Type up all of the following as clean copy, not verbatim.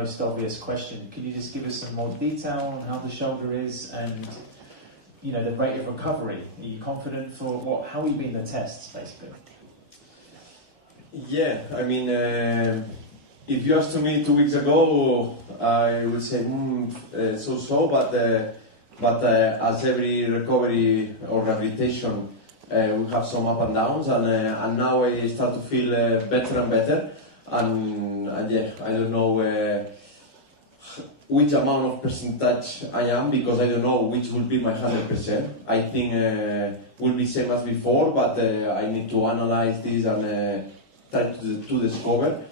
Most obvious question. Could you just give us some more detail on how the shoulder is and the rate of recovery? Are you confident for how have you been the tests basically? Yeah, I mean, if you asked me 2 weeks ago, I would say so-so, but as every recovery or rehabilitation, we have some up and downs, and now I start to feel better and better, and yeah, I don't know which amount of percentage I am, because I don't know which will be my 100%. I think will be same as before, but I need to analyze this and try to discover.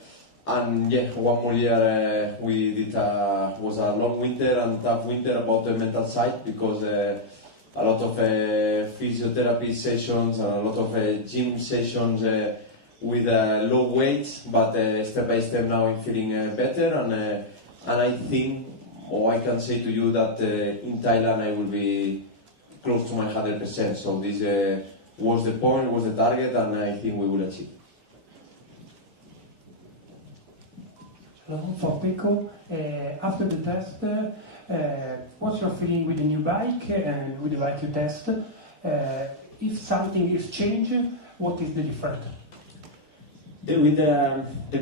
And yeah, one more year we did was a long winter and tough winter about the mental side, because a lot of physiotherapy sessions and a lot of gym sessions with low weights, but step by step now I'm feeling better, and I think, or I can say to you that in Thailand I will be close to my 100%. So this was the point, was the target, and I think we will achieve. Hello, for Pecco. After the test, what's your feeling with the new bike and with the bike you test? If something is changed, what is the difference? With the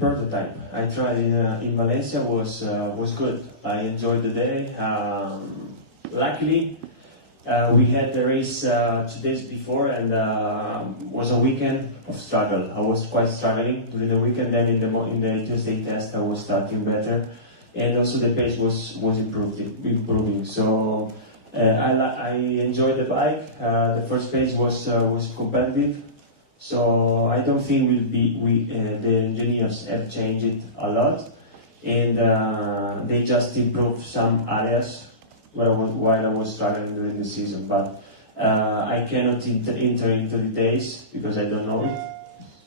prototype I tried in Valencia was good. I enjoyed the day. Luckily, we had the race 2 days before, and was a weekend of struggle. I was quite struggling during the weekend. Then in the Tuesday test, I was starting better, and also the pace was improving. So I enjoyed the bike. The first pace was competitive. So I don't think the engineers have changed it a lot, and they just improved some areas while I was struggling during the season. But I cannot enter into details because I don't know it.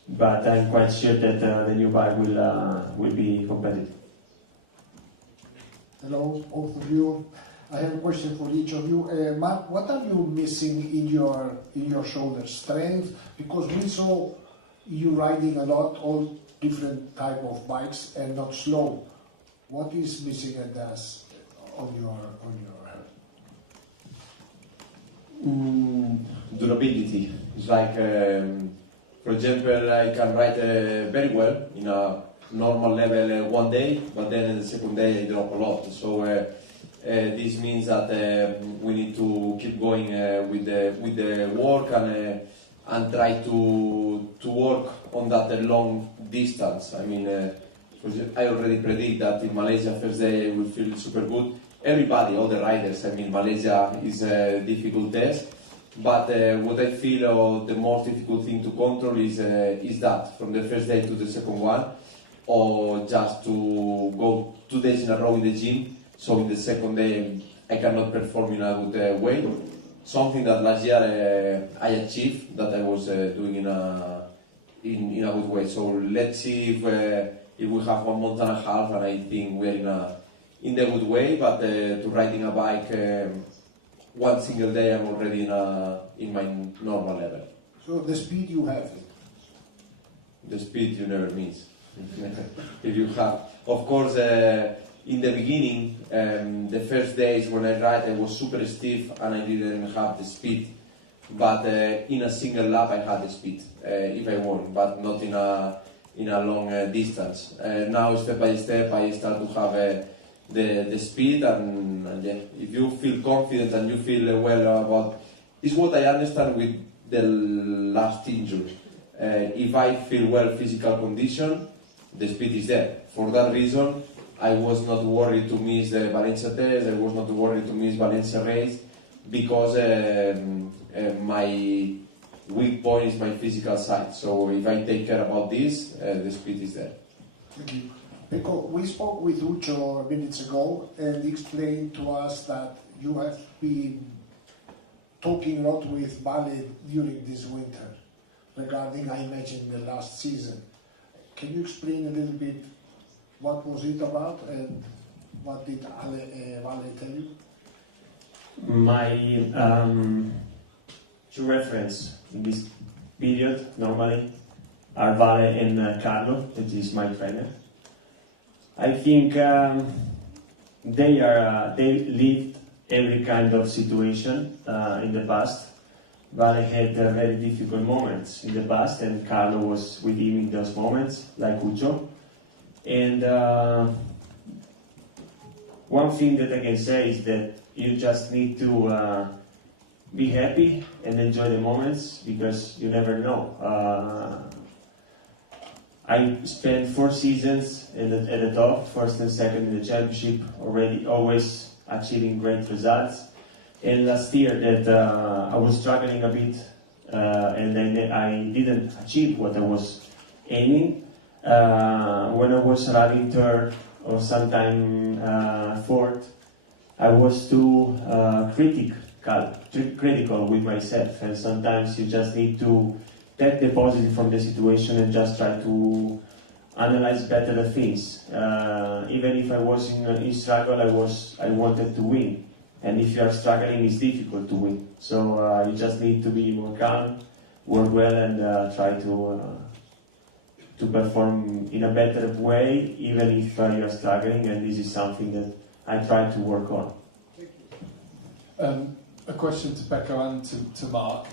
But I'm quite sure that the new bike will be competitive. Hello, both of you. I have a question for each of you. Mark, what are you missing in your shoulder? Strength? Because we saw you riding a lot, all different type of bikes, and not slow. What is missing at this on your head? Durability. It's like, for example, I can ride very well in a normal level one day, but then in the second day I drop a lot. So this means that we need to keep going with the work and try to work on that long distance. I mean, I already predict that in Malaysia first day I will feel super good. Everybody, all the riders. I mean, Malaysia is a difficult test, but what I feel the most difficult thing to control is that from the first day to the second one, or just to go 2 days in a row in the gym. So in the second day I cannot perform in a good way. Something that last year I achieved, that I was doing in a good way. So let's see if we have 1 month and a half, and I think we're in the good way. But to riding a bike one single day, I'm already in my normal level. So the speed you have? The speed you never miss. If you have, of course, in the beginning, the first days when I ride, I was super stiff and I didn't have the speed. But in a single lap, I had the speed if I want, but not in a long distance. Now, step by step, I start to have the speed, and yeah, if you feel confident and you feel well about, is what I understand with the last injury. If I feel well physical condition, the speed is there. For that reason, I was not worried to miss the Valencia test, I was not worried to miss Valencia race, because my weak point is my physical side. So if I take care about this, the speed is there. Thank you. Pecco, we spoke with Ucho minutes ago, and he explained to us that you have been talking a lot with Vale during this winter regarding, I imagine, the last season. Can you explain a little bit what was it about and what did Vale tell you? My two reference in this period normally are Vale and Carlo, that is my trainer. I think they lived every kind of situation in the past. Vale had very difficult moments in the past, and Carlo was with him in those moments, like Ucho. And one thing that I can say is that you just need to be happy and enjoy the moments, because you never know. I spent 4 seasons at the top, first and second in the championship, already always achieving great results. And last year that I was struggling a bit, and I didn't achieve what I was aiming. When I was running third or sometime fourth, I was too critical with myself, and sometimes you just need to take the positive from the situation and just try to analyze better the things. Even if I was in struggle, I wanted to win. And if you are struggling, it's difficult to win. So you just need to be more calm, work well, and try to perform in a better way, even if you are struggling. And this is something that I try to work on. A question to Pecco and to Mark.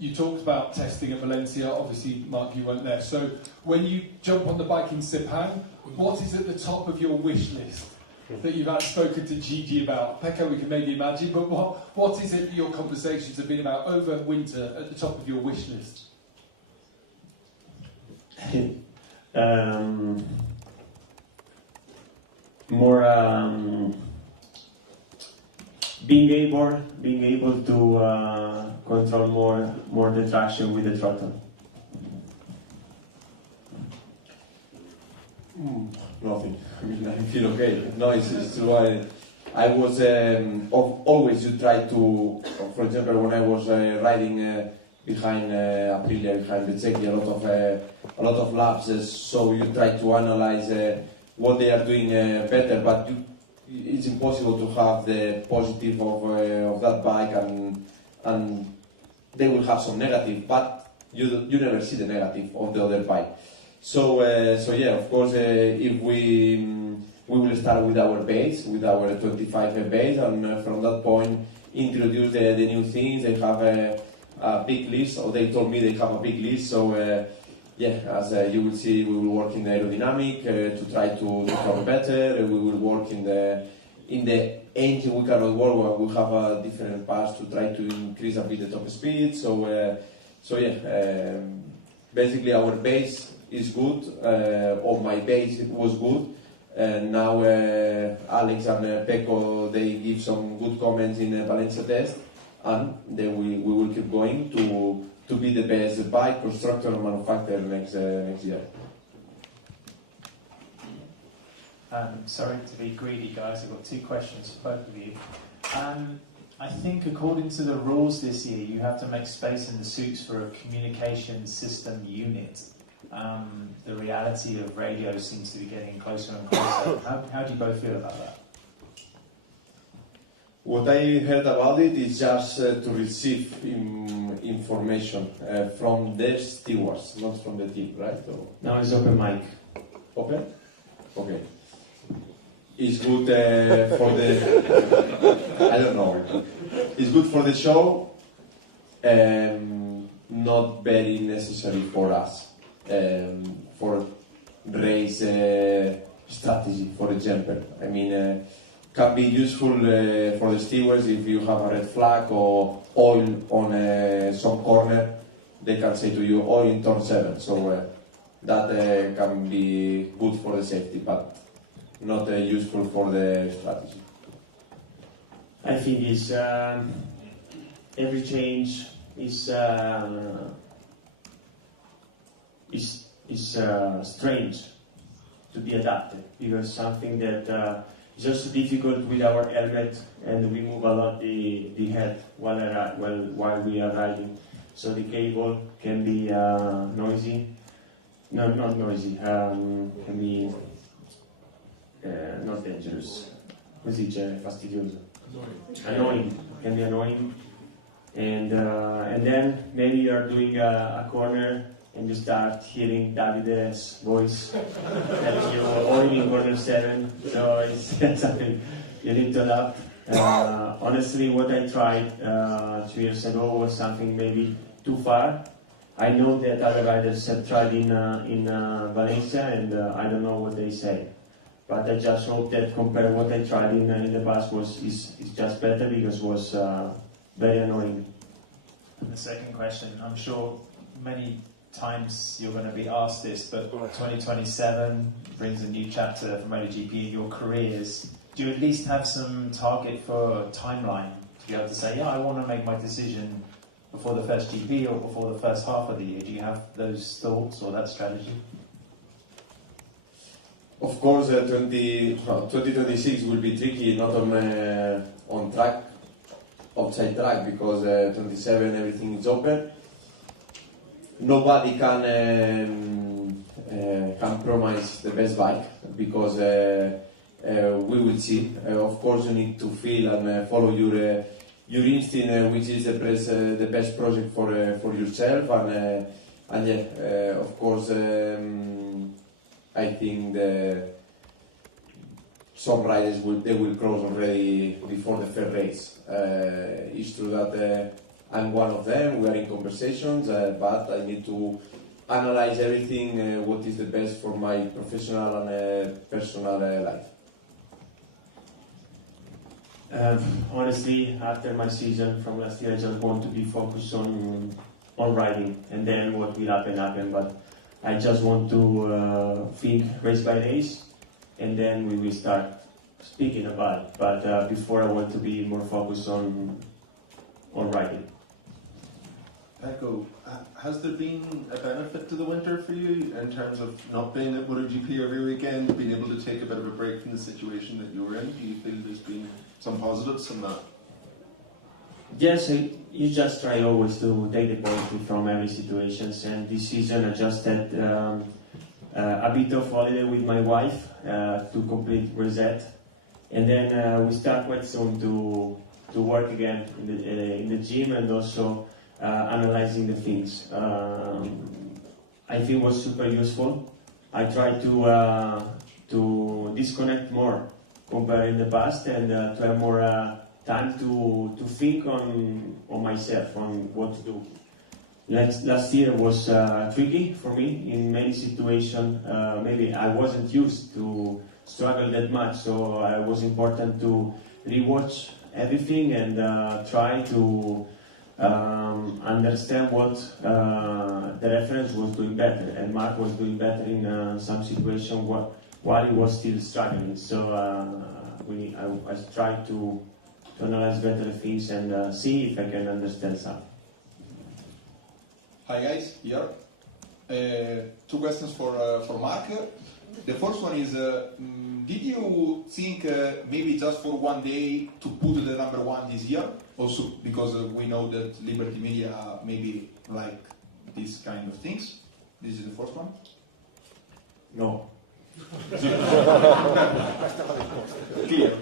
You talked about testing at Valencia. Obviously, Mark, you weren't there. So when you jump on the bike in Sepang, what is at the top of your wish list that you've spoken to Gigi about? Pecco, we can maybe imagine, but what is it that your conversations have been about over winter at the top of your wish list? Being able to control more the traction with the throttle. Nothing. I mean, I feel okay. No, it's true. I was always you try to, for example, when I was riding behind Aprilia, behind Bezzecchi, a lot of laps. So you try to analyze what they are doing better, but it's impossible to have the positive of that bike, and they will have some negative, but you never see the negative of the other bike. So yeah, of course, if we will start with our base, with our 25 base, and from that point introduce the new things. They have a big list, or they told me they have a big list. So yeah, as you will see, we will work in the aerodynamic to try to perform better. We will work in the engine. We cannot work. We have a different paths to try to increase a bit the top speed. So yeah, basically our base is good. Or my base was good. Now Alex and Pecco, they give some good comments in the Valencia test, and then we will keep going to be the best bike constructor and manufacturer next year. Sorry to be greedy, guys. I've got 2 questions for both of you. I think according to the rules this year, you have to make space in the suits for a communication system unit. The reality of radio seems to be getting closer and closer. How do you both feel about that? What I heard about it is just to receive information from the stewards, not from the team, right? So, Now it's open mic. open? Okay. It's good for the... I don't know. It's good for the show, not very necessary for us. For race strategy, for example. I mean, can be useful for the stewards if you have a red flag or oil on some corner. They can say to you, oil in turn 7. So that can be good for the safety, but not useful for the strategy. I think it's every change is strange to be adapted, because something that is also difficult with our helmet, and we move a lot the head while we are riding, so the cable can be noisy. No, not noisy. Can be not dangerous. Come si dice? Fastidioso. Annoying. Can be annoying. And then maybe you are doing a corner and you start hearing Davide's voice that you only in corner 7, so it's something you need to adapt. Honestly, what I tried 2 years ago was something maybe too far. I know that other riders have tried in Valencia, and I don't know what they say. But I just hope that compared to what I tried in the past is just better, because it was very annoying. And the second question, I'm sure many times you're going to be asked this, but 2027 brings a new chapter for MotoGP in your careers. Do you at least have some target for a timeline to be able to say, yeah, I want to make my decision before the first GP or before the first half of the year? Do you have those thoughts or that strategy? Of course, 2026 will be tricky, not on track, outside track, because 27 everything is open. Nobody can promise the best bike, because we will see. Of course, you need to feel and follow your instinct, which is the best project for yourself, and yeah, of course. I think some riders will cross already before the first race. It's true that I'm one of them. We are in conversations, but I need to analyze everything. What is the best for my professional and personal life? Honestly, after my season from last year, I just want to be focused on riding, and then what will happen. But I just want to think race by race, and then we will start speaking about it. But before, I want to be more focused on riding. Pecco, has there been a benefit to the winter for you in terms of not being at MotoGP every weekend, being able to take a bit of a break from the situation that you were in? Do you feel there's been some positives from that? Yes, you just try always to take the positive from every situation. And this season I just had a bit of holiday with my wife to complete reset, and then we start quite soon to work again in the gym, and also analyzing the things. I think it was super useful. I tried to disconnect more compared in the past, and to have more time to think on myself, on what to do. Last year was tricky for me in many situations. Maybe I wasn't used to struggle that much, so it was important to rewatch everything and try to understand what the reference was doing better, and Mark was doing better in some situation while he was still struggling. So I tried to analyze better things and see if I can understand something. Hi guys, here. Two questions for Mark. The first one is, did you think maybe just for one day to put the number one this year? Also because we know that Liberty Media maybe like these kind of things. This is the first one. No. Clear.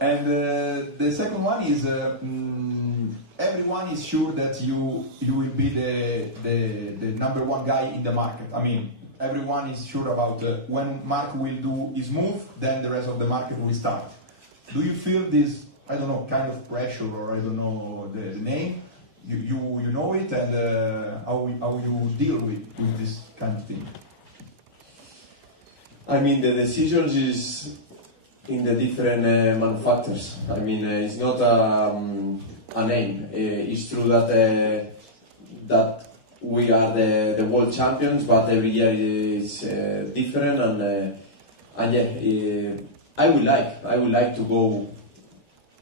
And the second one is, everyone is sure that you will be the number one guy in the market. I mean, everyone is sure about when Mark will do his move, then the rest of the market will start. Do you feel this, I don't know, kind of pressure, or I don't know the name? You know it, and how you deal with this kind of thing? I mean, the decisions is in the different manufacturers. I mean, it's not a name. It's true that that we are the world champions, but every year is different, and yeah, I would like to go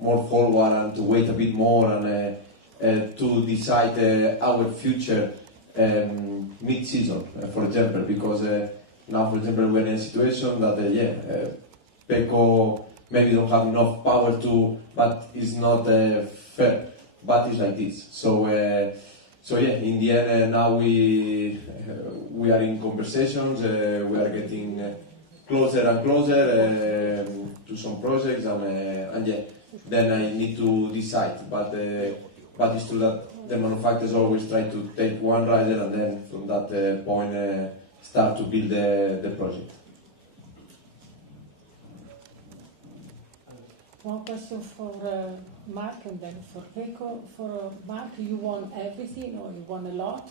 more forward and to wait a bit more and to decide our future mid-season, for example, because now, for example, we're in a situation that Pecco maybe don't have enough power to, but it's not fair. But it's like this. So yeah, in the end, now we are in conversations. We are getting closer and closer to some projects, and yeah, then I need to decide. But it's true that the manufacturers always try to take one rider and then from that point start to build the project. One question for Mark and then for Pecco. For Mark, you won everything or you won a lot.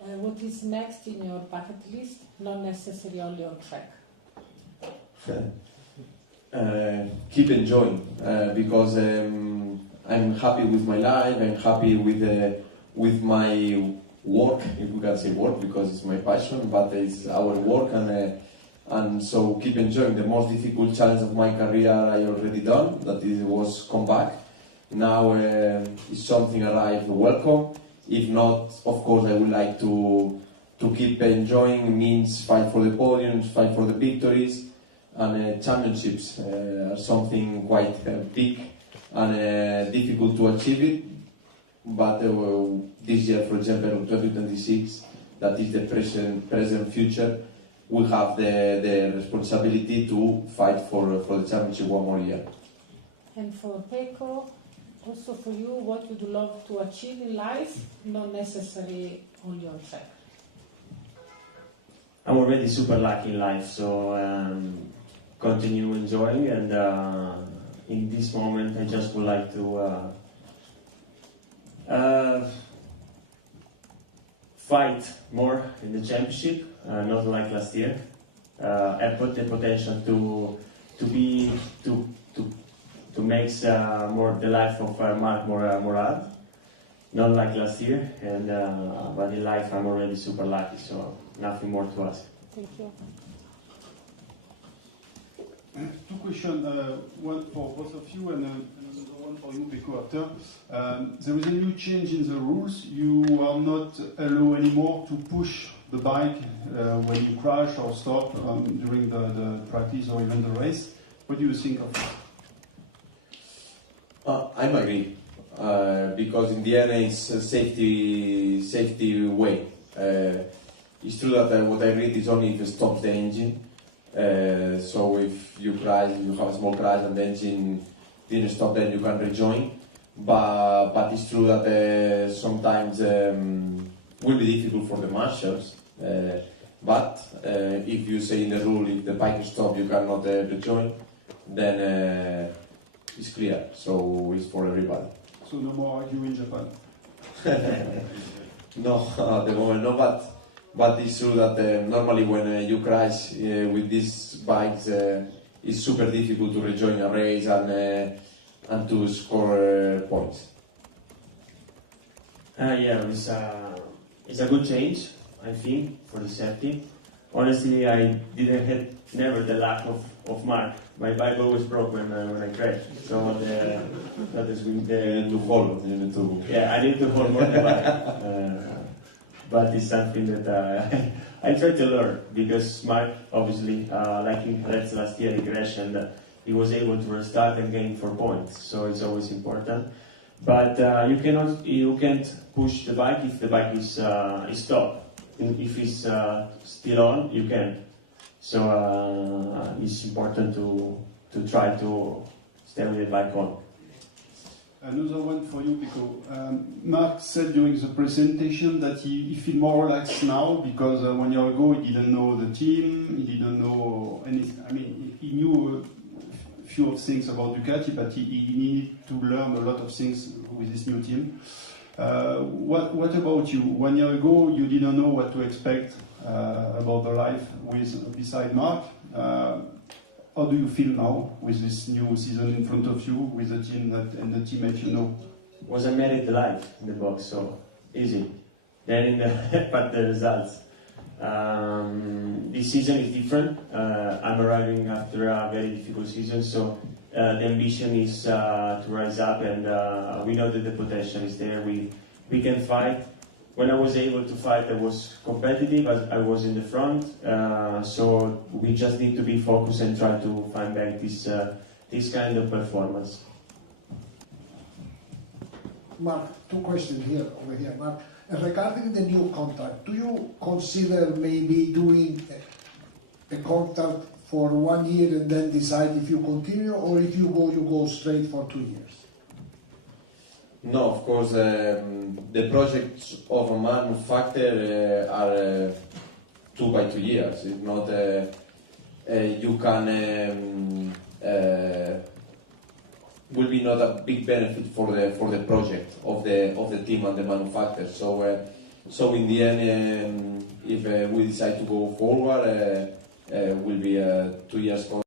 What is next in your bucket list? Not necessarily only on track. Keep enjoying because I'm happy with my life. I'm happy with my work, if we can say work, because it's my passion, but it's our work, and so keep enjoying. The most difficult challenge of my career I already done. That was come back. Now it's something I welcome. If not, of course, I would like to keep enjoying. Means fight for the podiums, fight for the victories. And championships are something quite big and difficult to achieve it. But this year, for example, 2026, that is the present future, we have the responsibility to fight for the championship one more year. And for Pecco, also for you, what would you love to achieve in life, not necessarily only on track? I'm already super lucky in life, so continue enjoying, and in this moment I just would like to fight more in the championship, not like last year. I put the potential to make more the life of Mark more hard, not like last year. And but in life I'm already super lucky, so nothing more to ask. Thank you. Two questions, one for both of you and another one for you, Pecco, after. There is a new change in the rules. You are not allowed anymore to push the bike when you crash or stop during the practice or even the race. What do you think of it? I agree, because in the end it's a safety way. It's true that what I read is only if it stops the engine. So if you crash, you have a small crash and the engine didn't stop, then you can rejoin. But it's true that sometimes will be difficult for the marshals. But if you say in the rule, if the bike stops, you cannot rejoin, then it's clear. So it's for everybody. So no more argue in Japan? No, at the moment no, but it's true that normally when you crash with these bikes, it's super difficult to rejoin a race and to score points. Yeah, it's a good change, I think, for the safety. Honestly, I didn't have never the lack of Mark. My bike always broke when I crashed. So that is with You need to hold. You need to. yeah, I need to hold more the bike. But it's something that I try to learn, because Mark, obviously, like in Jerez last year, he crashed and he was able to restart and gain 4 points. So it's always important. But you can't push the bike if the bike is stopped. If it's still on, you can. So it's important to try to stay with the bike on. Another one for you, Pecco. Mark said during the presentation that he feels more relaxed now because 1 year ago he didn't know the team, he didn't know anything. I mean, he knew a few of things about Ducati, but he needed to learn a lot of things with this new team. What about you? 1 year ago you didn't know what to expect about the life beside Mark. How do you feel now with this new season in front of you, with the team and the teammate you know? Was I married live in the box, so easy. Then but the results. This season is different. I'm arriving after a very difficult season, so the ambition is to rise up, and we know that the potential is there. We can fight. When I was able to fight, I was competitive. I was in the front, so we just need to be focused and try to find back this kind of performance. Mark, two questions over here, Mark. Regarding the new contract, do you consider maybe doing a contract for 1 year and then decide if you continue, or if you go straight for 2 years? No, of course, the projects of a manufacturer are 2 by 2 years. It's not you can will be not a big benefit for the project of the team and the manufacturer. So in the end, if we decide to go forward, will be 2 years.